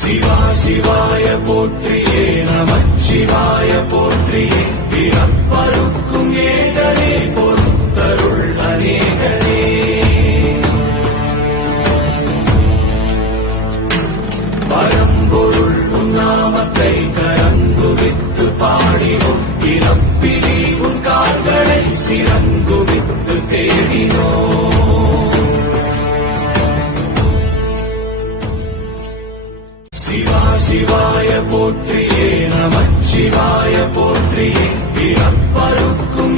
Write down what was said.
சிவா சிவாய போற்றியே நமச்சிவாய போற்றியே பிறப்பருக்கும் ஏகனே பொறுத்தருள் அநேகனே பரம்பொருள் உன்னாமத்தை கரங்குவித்து பாடினோம் இறப்பிலி உன் கால்களை சிறங்குவித்து தேடினோம் சிவா சிவாய போற்றியே நமச்சிவாய போற்றியே பிறப்பருக்கும்